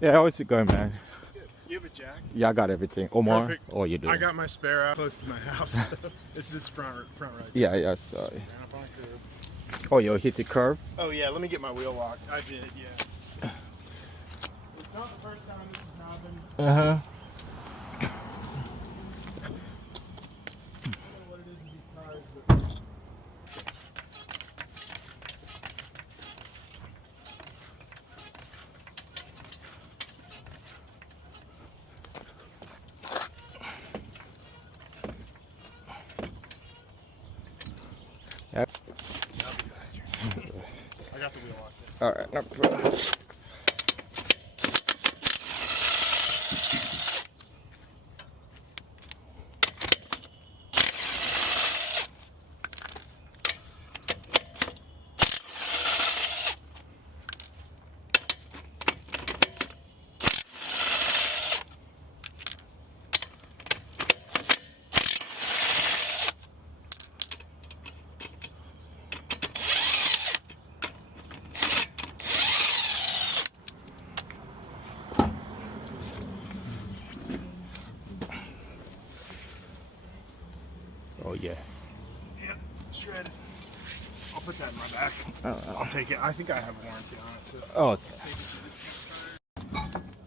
Yeah, how's it going, man? Good. You have a jack? Yeah, I got everything. Omar? Perfect. Oh, you do? I got my spare out close to my house. It's this front right. Yeah, yeah, sorry. Ran up on a curb. Oh, you hit the curve? Oh yeah, let me get my wheel locked. I did, yeah. It's not the first time this has happened. Uh-huh. I don't know what it is in these cars, but... Yep. That'll be faster. I got the wheel locked in. All right, no problem. Oh, yeah. Yep, shredded. I'll put that in my back. I'll take it. I think I have a warranty on it, so... Oh, Just take it to this campsite.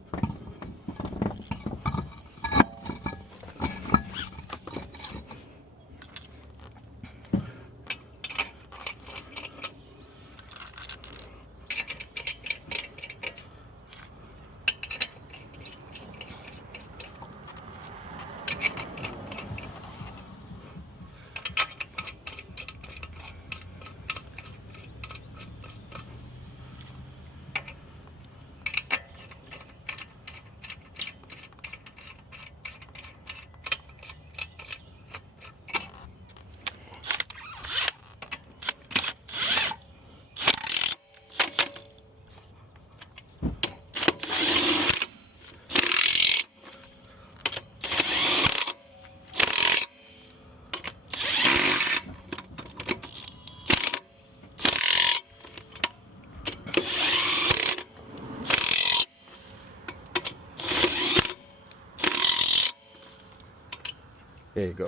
there you go.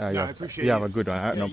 I appreciate you it. have a good one. No